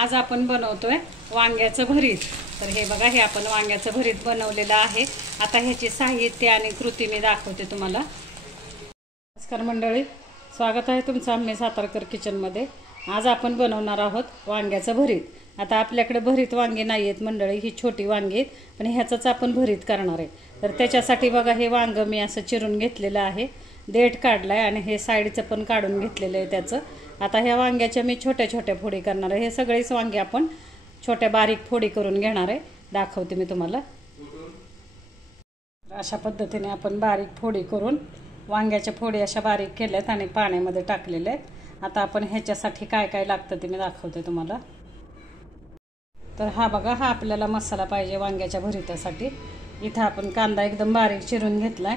आज आपण बनवतोय वांग्याचं भरीत। तर हे बघा, हे आपण वांग्याचं भरीत बनवलेलं आहे। आता ह्याची साहित्य आणि कृती मी दाखवते तुम्हाला। नमस्कार मंडळी, स्वागत आहे तुमचं आम्ही सातारकर किचनमध्ये। आज आपण बनवणार आहोत वांग्याचं भरीत। आता आपल्याकडे भरीत वांगी नाही आहेत मंडळी, ही छोटी वांगी आहेत, पण ह्याचंच आपण भरीत करणार आहे। तर त्याच्यासाठी बघा, हे वांग मी असं चिरून घेतलेलं आहे, देठ काढलाय आणि हे साईडचं पण काढून घेतलेलं आहे त्याचं। आता ह्या वांग्याच्या मी छोट्या छोट्या फोडी करणार आहे। हे सगळेच वांगे आपण छोट्या बारीक फोडी करून घेणार आहे, दाखवते मी तुम्हाला। अशा पद्धतीने आपण बारीक फोडी करून वांग्याच्या फोडी अशा बारीक केल्यात आणि पाण्यामध्ये टाकलेले आहेत। आता आपण ह्याच्यासाठी काय काय लागतं ते मी दाखवते तुम्हाला। तर हा बघा, हा आपल्याला मसाला पाहिजे वांग्याच्या भरीतासाठी। इथं आपण कांदा एकदम बारीक चिरून घेतलाय,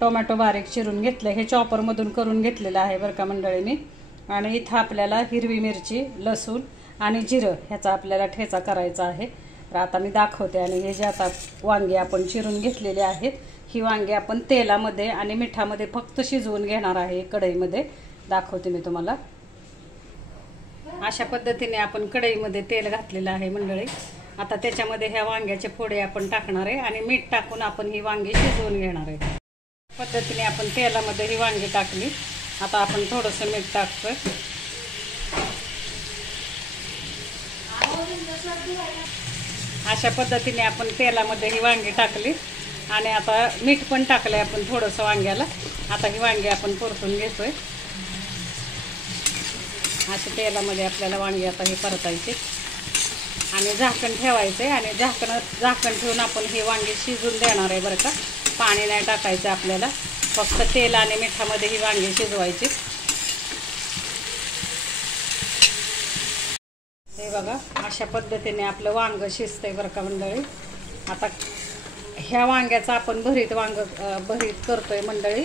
टोमॅटो बारीक चिरून घेतलं, हे चॉपरमधून करून घेतलेलं आहे बरं का मंडळींनी। आणि इथं आपल्याला हिरवी मिरची, लसूण आणि जिरं ह्याचा आपल्याला ठेचा करायचा आहे। तर आता मी दाखवते। आणि हे जे आता वांगे आपण चिरून घेतलेले आहेत, ही वांगे आपण तेलामध्ये आणि मिठामध्ये फक्त शिजवून घेणार आहे कढईमध्ये, दाखवते मी तुम्हाला। अशा पद्धतीने आपण कढईमध्ये तेल घातलेलं आहे मंडळी। आता त्याच्यामध्ये ह्या वांग्याचे फोडे आपण टाकणार आहे आणि मीठ टाकून आपण ही वांगी शिजवून घेणार आहे। पद्धतीने आपण तेलामध्ये ही वांगी टाकली। आता आपण थोडंसं मीठ टाकतोय। अशा पद्धतीने आपण तेलामध्ये ही वांगी टाकली आणि आता मीठ पण टाकलंय आपण थोडंसं वांग्याला। आता ही वांगी आपण परतून घेतोय। अशा तेलामध्ये आपल्याला वांगी आता हे परतायचे आणि झाकण ठेवायचे आणि झाकण ठेवून आपण ही वांगी शिजून देणार आहे बरं का। पाणी नाही टाकायचं आपल्याला, फक्त तेल आणि मिठामध्ये ही वांगी शिजवायची। हे बघा, अशा पद्धतीने आपलं वांग शिजतंय बरं का मंडळी। आता ह्या वांग्याचा आपण भरीत करतोय मंडळी।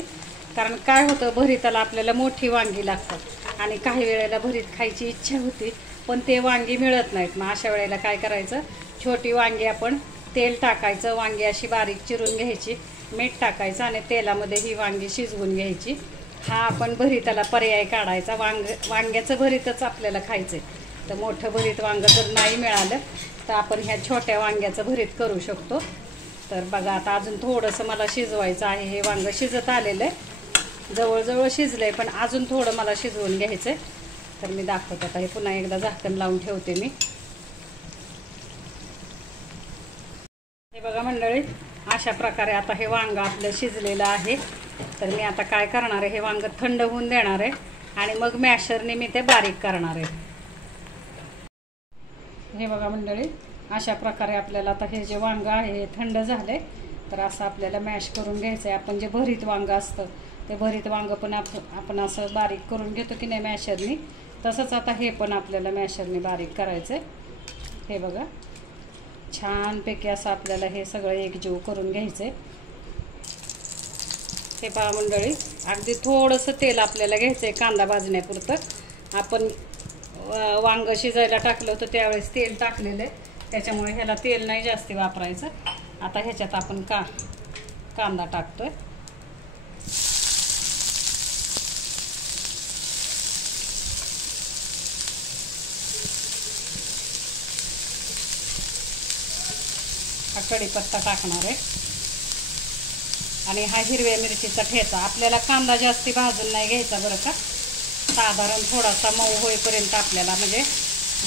कारण काय होतं, भरीताला आपल्याला मोठी वांगी लागतात आणि काही वेळेला भरीत खायची इच्छा होती पण ते वांगी मिळत नाहीत। मग अशा वेळेला काय करायचं, छोटी वांगी आपण तेल टाकायचं, वांगी अशी बारीक चिरून घ्यायची, मीठ टाकायचं आणि तेलामध्ये ही वांगी शिजवून घ्यायची। हा आपण भरीताला पर्याय काढायचा। वांग्याचं भरीतच आपल्याला खायचं आहे, तर मोठं भरीत वांग जर नाही मिळालं तर आपण ह्या छोट्या वांग्याचं भरीत करू शकतो। तर बघा, आता अजून थोडंसं मला शिजवायचं आहे। हे वांग शिजत आलेलं आहे, जवळजवळ शिजलं आहे, पण अजून थोडं मला शिजवून घ्यायचं आहे। तर मी दाखवते। आता हे पुन्हा एकदा झाकण लावून ठेवते मी। हे बघा मंडळी, अशा प्रकारे आता हे वांग आपलं शिजलेलं आहे। तर मी आता काय करणार आहे, हे वांग थंड होऊन देणार आहे आणि मग मॅशरने मी ते बारीक करणार आहे। हे बघा मंडळी, अशा प्रकारे आपल्याला आता हे जे वांग आहे हे थंड झाले। तर असं आपल्याला मॅश करून घ्यायचं आहे। आपण जे भरीत वांग असतं ते भरीत वांग पण आपण असं बारीक करून घेतो की नाही मॅशरने, तसंच आता हे पण आपल्याला मॅशरने बारीक करायचं आहे। हे बघा, छानपैकी असं आपल्याला हे सगळं एकजीव करून घ्यायचं आहे। हे पहा मंडळी, अगदी थोडंसं तेल आपल्याला घ्यायचं आहे कांदा भाजण्यापुरतं। आपण वांग शिजायला टाकलं होतं त्यावेळेस तेल टाकलेलं आहे, त्याच्यामुळे ह्याला तेल नाही जास्त वापरायचं। आता ह्याच्यात आपण कांदा टाकतोय। हा कढीपत्ता टाकणार आहे आणि हा हिरव्या मिरचीचा ठेचा। आपल्याला कांदा जास्ती भाजून नाही घ्यायचा बरं का, साधारण थोडासा मऊ होईपर्यंत आपल्याला, म्हणजे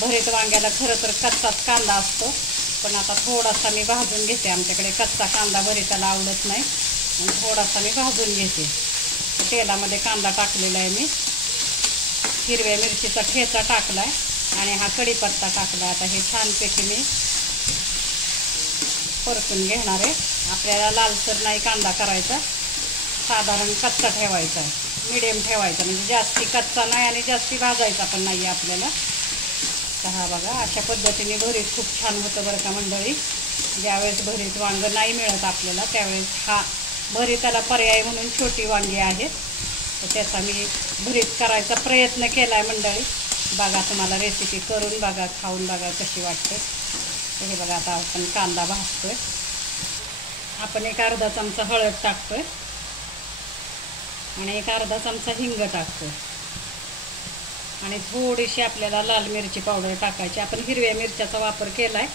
भरीत वांग्याला खरं तर कच्चाच कांदा असतो, पण आता थोडासा मी भाजून घेते। आमच्याकडे कच्चा कांदा भरीताला आवडत नाही आणि थोडासा मी भाजून घेते। तेलामध्ये कांदा टाकलेला आहे मी, हिरव्या मिरचीचा ठेचा टाकला आहे आणि हा कढीपत्ता टाकला। आता हे छानपैकी मी परतून घेणार आहे। आपल्याला लालसर नाही कांदा करायचा, साधारण कच्चा ठेवायचा आहे, मीडियम ठेवायचा, म्हणजे जास्ती कच्चा नाही आणि जास्ती भाजायचा पण नाही आपल्याला। तर हा बघा, अशा पद्धतीने भरीत खूप छान होतं बरं का मंडळी। ज्यावेळेस भरीत वांग नाही मिळत आपल्याला त्यावेळेस हा भरीताला पर्याय म्हणून छोटी वांगी आहेत, तर त्याचा मी भरीत करायचा प्रयत्न केला आहे मंडळी। बघा, तुम्हाला रेसिपी करून बघा, खाऊन बघा कशी वाटते। हे बघा, आता आपण कांदा भाजतोय। आपण एक अर्धा चमचा हळद टाकतोय आणि एक अर्धा चमचा हिंग टाकतोय। आणि थोडीशी आपल्याला लाल मिरची पावडर टाकायची. आपण हिरव्या मिरच्याचा वापर केला आहे,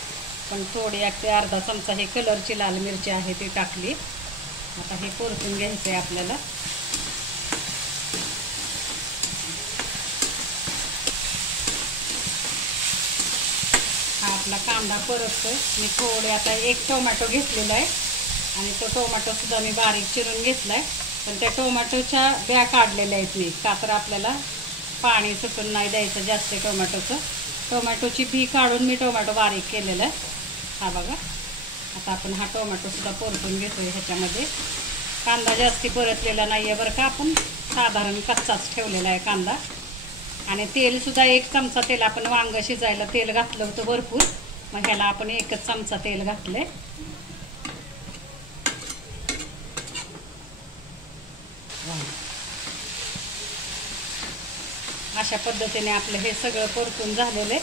पण थोडी ते अर्धा चमचा ही कलरची लाल मिरची आहे ती टाकली. आता हे परतून घ्यायचं आहे आपल्याला. हा आपला कांदा परततोय. मी थोडे आता एक टोमॅटो घेतलेला आहे आणि तो टोमॅटोसुद्धा मी बारीक चिरून घेतला आहे, पण त्या टोमॅटोच्या ब्या काढलेल्या आहेत मी, का तर आपल्याला पाणी सुटून नाही द्यायचं जास्त टोमॅटोचं. टोमॅटोची बी काढून मी टोमॅटो बारीक केलेला आहे. हा बघा, आता आपण हा टोमॅटोसुद्धा परतून घेतो आहे ह्याच्यामध्ये. कांदा जास्ती परतलेला नाही आहे बरं का, आपण साधारण कच्चाच ठेवलेला आहे कांदा. आणि तेलसुद्धा 1 चमचा तेल, आपण वांगं शिजायला तेल घातलं होतं भरपूर, मग ह्याला आपण 1च चमचा तेल घातलं आहे. अशा पद्धतीने आपलं हे सगळं परतून झालेलं आहे.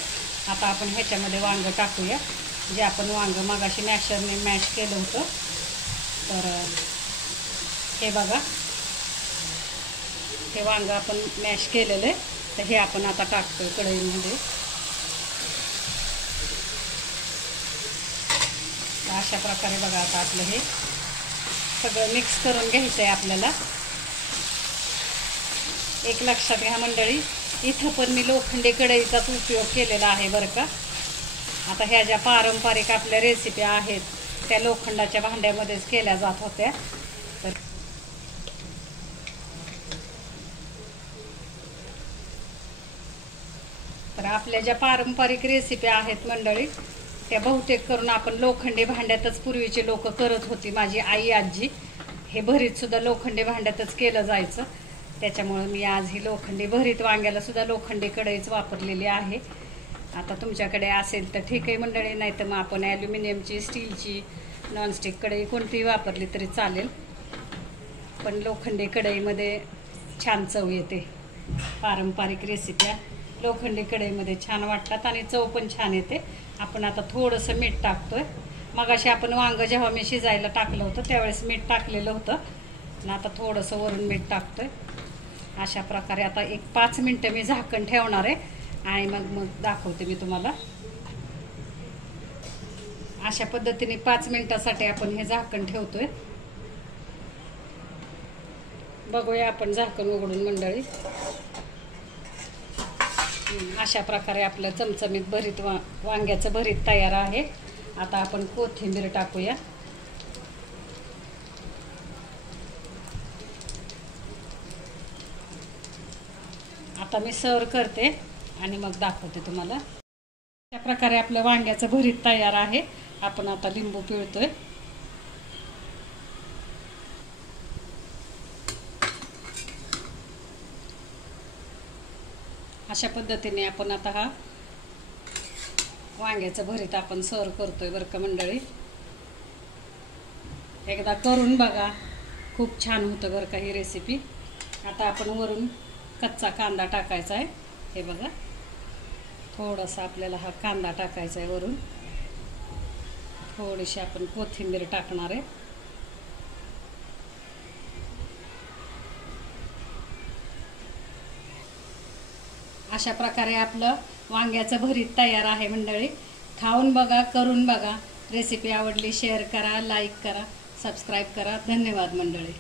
आता आपण ह्याच्यामध्ये वांगं टाकूया, जे आपण वांगं मगाशी मॅशरने मॅश केलं होतं. तर हे बघा, हे वांगं आपण मॅश केलेलं आहे, तर हे आपण आता टाकतो कढईमध्ये. अशा प्रकारे बघा, आता आपलं हे सगळं मिक्स करून घ्यायचं आहे आपल्याला. एक लक्षात घ्या मंडळी, इथं पण मी लोखंडी कढईचाच उपयोग केलेला आहे बरं का. आता ह्या ज्या पारंपरिक आपल्या रेसिपी आहेत त्या लोखंडाच्या भांड्यामध्येच केल्या जात होत्या. तर आपल्या ज्या पारंपरिक रेसिपी आहेत मंडळी, त्या बहुतेक करून आपण लोखंडी भांड्यातच पूर्वीचे लोक करत होती. माझी आई आजी हे भरीतसुद्धा लोखंडी भांड्यातच केलं जायचं. त्याच्यामुळं मी आज ही लोखंडी भरीत वांग्याला सुद्धा लोखंडी कढईच वापरलेली आहे. आता तुमच्याकडे असेल तर ठीक आहे मंडळी, नाही तर मग आपण ॲल्युमिनियमची, स्टीलची, नॉनस्टिक कढई कोणतीही वापरली तरी चालेल, पण लोखंडी कढईमध्ये छान चव येते. पारंपरिक रेसिप्या लोखंडी कढईमध्ये छान वाटतात आणि चव पण छान येते. आपण आता थोडंसं मीठ टाकतोय. मगाशी आपण वांगं जेव्हा मी शिजायला टाकलं होतं त्यावेळेस मीठ टाकलेलं होतं, आणि आता थोडंसं वरून मीठ टाकतोय. अशा प्रकारे आता एक 5 मिनटं मी झाकण ठेवणार आहे आणि मग दाखवते मी तुम्हाला. अशा पद्धतीने 5 मिनटासाठी आपण हे झाकण ठेवतोय. बघूया आपण झाकण उघडून मंडळी. अशा प्रकारे आपलं चमचमीत भरीत वांग्याचं भरीत तयार आहे. आता आपण कोथिंबीर टाकूया. आता मी सर्व करते आणि मग दाखवते तुम्हाला. अशा प्रकारे आपलं वांग्याचं भरीत तयार आहे. आपण आता लिंबू पिळतोय. अशा पद्धतीने आपण आता हा वांग्याचं भरीत आपण सर्व करतोय बरं का मंडळी. एकदा करून बघा, खूप छान होतं बरं का ही रेसिपी. आता आपण वरून कच्चा कांदा टाकायचा आहे. हे बघा, थोडासा आपल्याला हा कांदा टाकायचा आहे वरून. थोडीशी आपण कोथिंबीर टाकणार आहे. अशा प्रकारे आपलं वांग्याचं भरीत तयार आहे मंडळी. खाऊन बघा, करून बघा. रेसिपी आवडली शेअर करा, लाईक करा, सबस्क्राईब करा. धन्यवाद मंडळी.